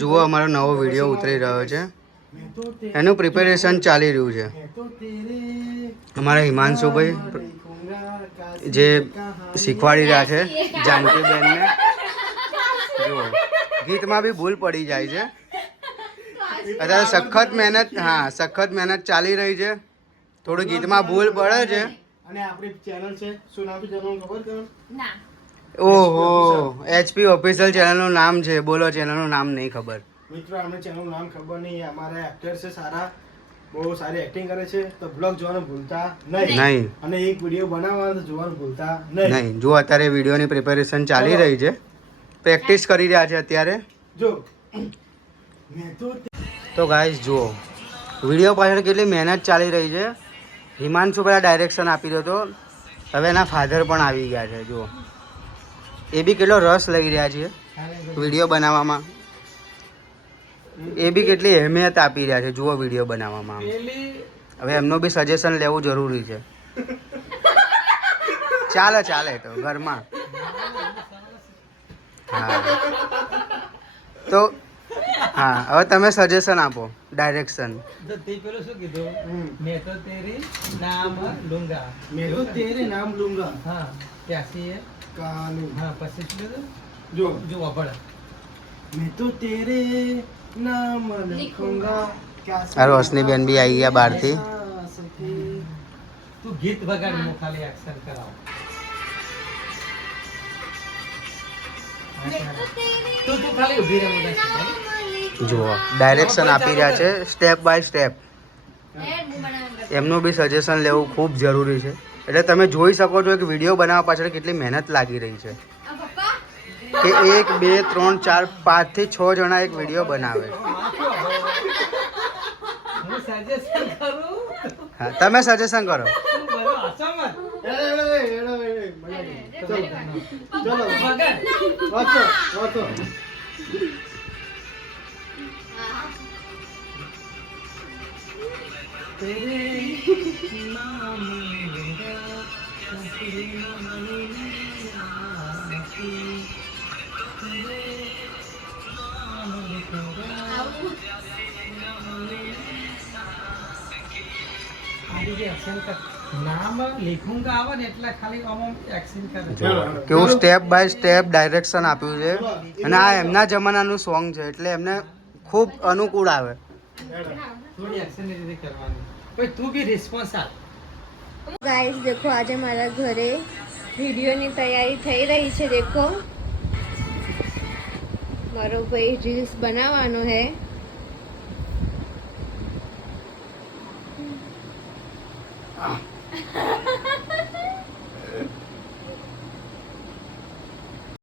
જુઓ અમારો નવો વિડીયો ઉતરી રહ્યો છે, એનું પ્રિપેરેશન ચાલી રહ્યું છે. અમારા હિમાંશુભાઈ જે શીખવાડી રહ્યા છે જાનકીબેનને. જુઓ ગીતમાં બી ભૂલ પડી જાય છે. અત્યારે સખત મહેનત, હા સખત મહેનત ચાલી રહી છે. થોડું ગીતમાં ભૂલ પડે છે. અને આપણી ચેનલ છે, શું નામ છે ચેનલ ખબર છે? ના. ઓહો, HP ઓફિશિયલ ચેનલનું નામ છે. બોલો, ચેનલનું નામ નહીં ખબર. મિત્રો અમને ચેનલનું નામ ખબર નહીં. અમારા એક્ટર છે સારા, બહુ સારી એક્ટિંગ કરે છે. તો બ્લોગ જોવાનું ભૂલતા નહીં. અને એક વિડીયો બનાવવાનું જોવાનું ભૂલતા નહીં. જો અત્યારે વિડીયોની પ્રિપેરેશન ચાલી રહી છે, પ્રેક્ટિસ કરી રહ્યા છે અત્યારે. જો તો ગાઈસ જુઓ વિડીયો પાછળ કેટલી મહેનત ચાલી રહી છે. હિમાંશુ પહેલાં ડાયરેક્શન આપી દો, તો હવે એના ફાધર પણ આવી ગયા છે. જુઓ એ બી કેટલો રસ લઈ રહ્યા છે વિડીયો બનાવવામાં. એ બી કેટલી અહેમિયત આપી રહ્યા છે જુઓ વિડીયો બનાવવામાં. હવે એમનું બી સજેશન લેવું જરૂરી છે. ચાલે તો ઘરમાં. હા તો હા, હવે તમે સજેશન આપો, ડાયરેક્શન. પેલું શું કીધું? મેં તો તેરી નામ લૂંગા. મેં તો તેરે નામ લૂંગા. હા, ત્યાંથી એ કાનૂન. હા, પછી શું કીધું? જો વાપર. મેં તો તેરે નામ લખૂંગા. આ રોશનીબેન બી આવી ગયા બહારથી. તું ગીત વગાડ, હું ખાલી એક્શન કરાવ. તું ખાલી ઉભી રહે. જુઓ ડાયરેક્શન આપી રહ્યા છે સ્ટેપ બાય સ્ટેપ. એમનું બી સજેશન લેવું ખૂબ જરૂરી છે. એટલે તમે જોઈ શકો છો કે વિડીયો બનાવવા પાછળ કેટલી મહેનત લાગી રહી છે. કે 1 2 3 4 5 થી 6 જણા એક વિડીયો બનાવે. હું સજેશન કરું. હા, તમે સજેશન કરો. ચલો વાંચો. નામ લેખુંગા આવે ને એટલે ખાલી એક્શન કરે. કેવું સ્ટેપ બાય સ્ટેપ ડાયરેક્શન આપ્યું છે. અને આ એમના જમાનાનું સોંગ છે એટલે એમને ખૂબ અનુકૂળ આવે. થોડી એક્શન ની રીતે કરવાની. કોઈ તું બી રિસ્પોન્સ આપ. ગાઈસ देखो આજે મારા ઘરે વિડીયોની તૈયારી થઈ રહી છે. देखो મારો ભાઈ રીલ્સ બનાવવાનો હે.